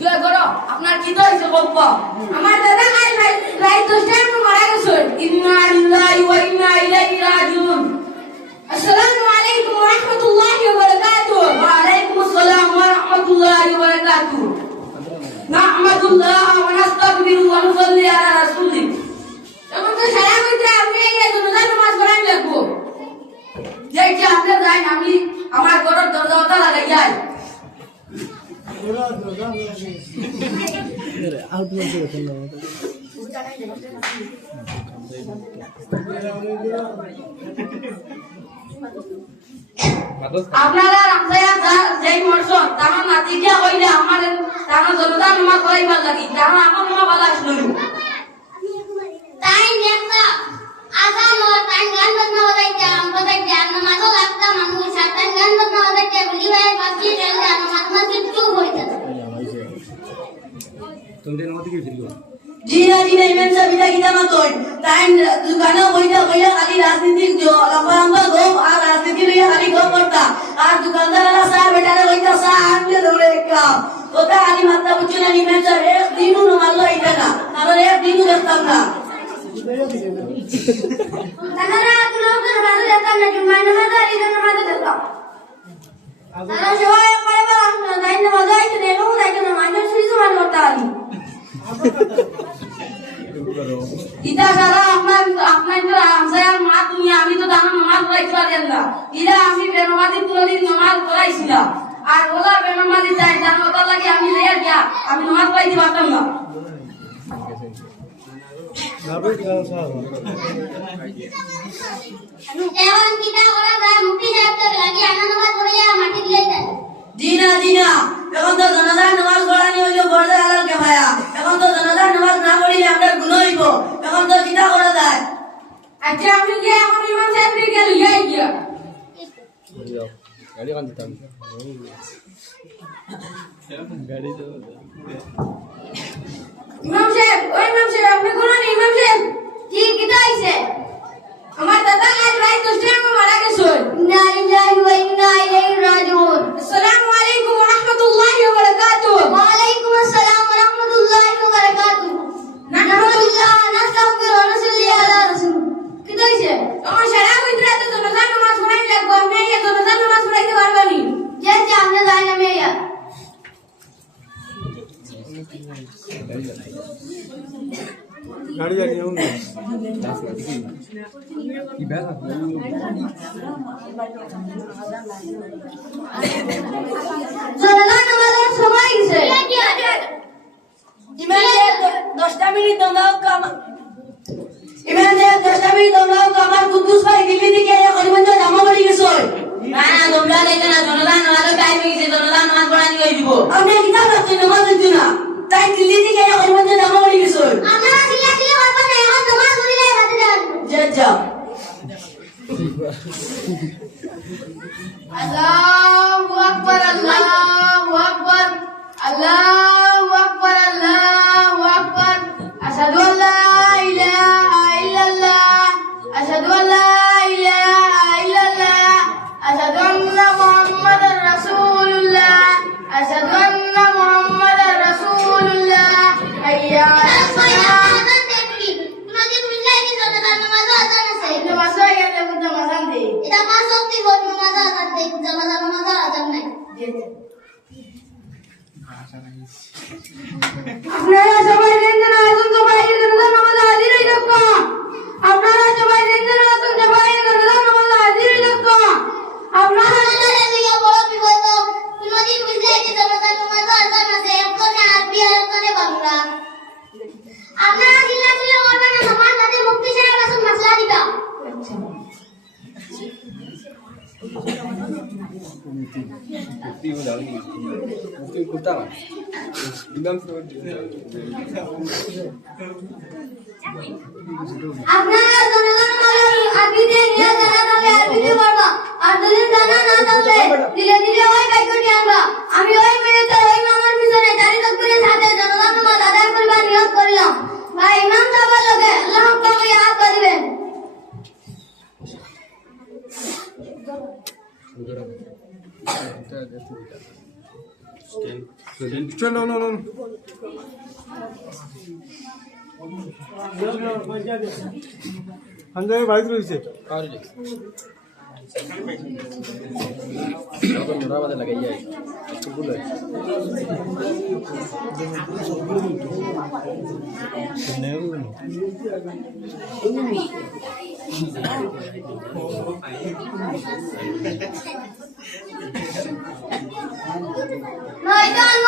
জয় করো। আপনার কি তো হয়েছে গল্প? আমার দাদা কাল রাত দশটায় আমার মারা গেছে। ইন্না লিল্লাহি ওয়া ইন্না ইলাইহি রাজিউন। আসসালামু আলাইকুম ওয়া রাহমাতুল্লাহি ওয়া বারাকাতুহু ওয়া আলাইকুম আসসালাম ওয়া রাহমাতুল্লাহি ওয়া বারাকাতুহু নাহমাদুল্লাহ ওয়া নাস্তাগফিরু ওয়া নুসাল্লি আলা রাসূলি এখন তো সারা মধ্যে আমি এই জনজান নামাজ পড়াই লাগবো যাই যে আপনি যাই আমি আমার ঘরের দরজাটা লাগাই যাই আপনারা রামসায়া যা যেই মরছ তার নাতি গিয়া কইলে আমার তার জনতা নামাজ পড়াইবার লাগি। তার আমার নামা ভালো আসলো তাই নেতা আজান ও তাই গান বাজনা বাজাইতে আমরা তাই জ্ঞান নামাজও লাগতাম মানুষ সাথে গান বাজনা বাজাইতে বলি ভাই বাকি রেল গান নামাজ মসজিদ চুপ হইতে। তোমাদের মধ্যে কি ফিরলো জিনা জিনা ইমেন সাবিতা গীতা মতন তাই দোকানে বইটা বইয়া খালি রাজনীতি লম্বা লম্বা গোপ আর রাজনীতি লইয়া খালি গোপ করতা। আর দোকানদাররা সার বেটারে কইতা সার আনলে দৌড়ে কাম ওটা খালি মাথা বুঝছে না ইমেন সাহেব এক দিনও নমালো এটা না। কারণ এক দিনও দেখতাম না। তারা কোনো কোনো ভালো দেখতাম না জুমাই নামাজ আর ঈদের নামাজ দেখতাম। তারা সবাই পরে পরে তাই নামাজ আইতে দেবো তাই না মাঝে সুই সমান করতে পারি ইটা সারা আপনার আপনার তো আমসায়ার মা, তুমি, আমি তো দানা নমাজ পড়াইতে পারেন না। ইরা আমি বেনমাজি তুলদিন নমাজ পড়াইছিলাম। আর ওলা বেনমাজি যাই জানো ওটা লাগে আমি লেয়া গিয়া, আমি নমাজ পড়াইতে পারতাম না। এখন কিতা করা যায়, মুক্তি সাহেব লাগি আনা নামাজ মাটি দিলে যায়। জিনা জিনা এখন তো জনতার নামাজ পড়ানি হইল বড় আলাল কে ভায়া এখন তো জনতার নামাজ না পড়িলে আপনার গুণ হইব এখন তো চিন্তা করা যায়? আচ্ছা আমি গিয়ে আমার ইমাম সাহেব গিয়ে লইয়া গিয়া। গাড়ি কান দিতাম গাড়ি তো ইমাম সাহেব ওই ইমাম সাহেব আপনি কোন ইমাম সাহেব? কি কিতা হইছে? আমার দাদা আজ রাত দশটায় আমার মারা গেছে। ইন্না লিল্লাহি ওয়া ইন্না ইলাইহি রাজিউন আসসালামু আলাইকুম ওয়া রাহমাতুল্লাহি ওয়া বারাকাতুহু ওয়া আলাইকুম আসসালাম ওয়া রাহমাতুল্লাহি ওয়া বারাকাতুহু নাহমাদুল্লাহ নাস্তাগফিরু ওয়া নুসাল্লি আলা রাসূল কিতা হইছে আমার সারা কইতরা তো জনতার নামাজ পড়াই লাগবো আপনি এই জনতার নামাজ পড়াইতে পারবেনি যে যে আমনে যাই না মেয়া গাড়ি গাড়ি এমন কি ব্যাস জনগণ নামাজের সময় হইছে ইমাম সাহেব দশটা মিনিট দন্দাও কাম ইমাম সাহেব দশটা মিনিট দন্দাও কামার কুদ্দুস ভাই দিল্লি থেকে এসে করিমগঞ্জ জামা পড়ি গেছে না না তোমরা লেগে না জনতার নামাজের টাইম হয়ে গেছে জনতার নামাজ পড়ানি হয়ে দিব আপনি কিতাব রাখছেন নামাজ দিচ্ছি না তাই দিল্লি থেকে এসে করিমগঞ্জ জামা পড়ি গেছে আপনারা সিলা সিলা করবেন না এখন নামাজ পড়িলে বাদে যান যা যা আল্লাহু আকবার আল্লাহু আকবার আল্লাহু আপনারা সবাই রেঞ্জের আয়োজন সবাই রমজান নামাজ হাজির হয়ে থাকো আপনারা সবাই রেঞ্জের আয়োজন সবাই রমজান নামাজ হাজির হয়ে থাকো আপনারা আপনারা দিকে বড় বিপদ। কোনদিন বুঝলাই কি জনগণ নামাজ আজান আছে একজনে আরবি আর একজনে বাংলা। আপনারা সিলা সিলা করবেন না নামাজ হাতে মুক্তি সাহেব আসুন মাসলা দিবা కుట్టాలా আমি ওই মেয়েতে ওই মামার পিছনে চারি তকবিরের সাথে জনগণ মাল আদায় করবার নিয়োগ করলাম ভাই ইমাম সাহেব লোকে আল্লাহ করিবেন চলো নো নো সঞ্জয় ভাই রয়েছে লাগাইয়া मैदान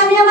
Kami ang.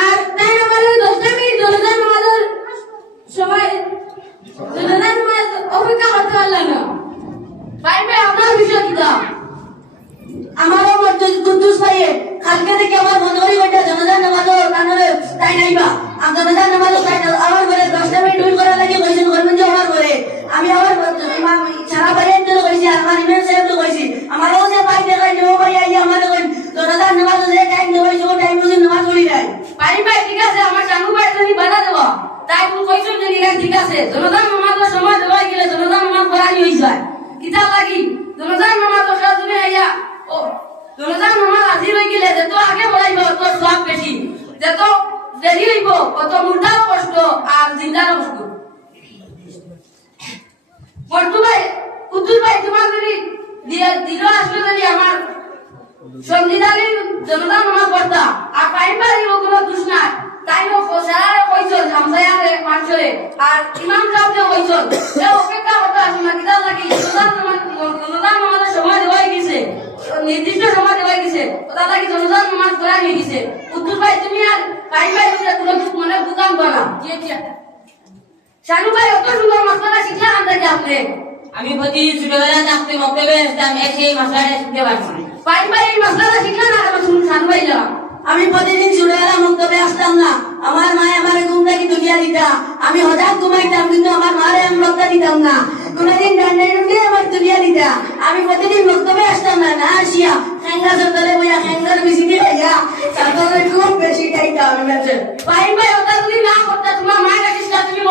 ¡Ah! ¡Nada, malo! দেরি হইব কত মুর্দার কষ্ট আর জিন্দার কষ্ট। বর্তু ভাই কুতুল ভাই তোমার যদি দিল আসলে যদি আমার সন্ধিদারের জনতা নামাজ পড়তা আর পাইবার ইও কোনো দোষ নাই। তাইও সারারে কইছল হামসায়ারে মারছলে আর ইমাম সাহেবকে কইছল যে অপেক্ষা করতে আসুন না কিতা লাগে জনতার নামাজ জনতার নামাজের সময় দেওয়া গেছে নির্দিষ্ট সময় দেওয়া গেছে ওটা লাগে জনতার নামাজ করা হয়ে গেছে উত্তর ভাই, তুমি আর পাইবার শানু ভাই অত সুন্দর মশলা শিখলাম আমরা কি আপনি? আমি প্রতি ছোটবেলা থাকতে মক্তবে আসতাম এসে এই মশলাটা শিখতে পারছি। পাইন ভাই এই মশলাটা শিখলাম না আমার শুনুন শানু ভাই যা আমি প্রতিদিন ছোটবেলা মক্তবে আসতাম না। আমার মা আমার ঘুম থেকে তুলিয়া দিতা। আমি হঠাৎ ঘুমাইতাম কিন্তু আমার মারে আমি বক্তা দিতাম না। কোনদিন ডান্ডাই উঠলে আমার তুলিয়া দিতা। আমি প্রতিদিন মক্তবে আসতাম না না আসিয়া। খেঙ্গা সন্তলে বইয়া খেঙ্গার বেশি দিয়ে খাইয়া তারপরে খুব বেশি খাইতাম পাইন ভাই ওটা তুমি না করতে তোমার মা কাছে তুমি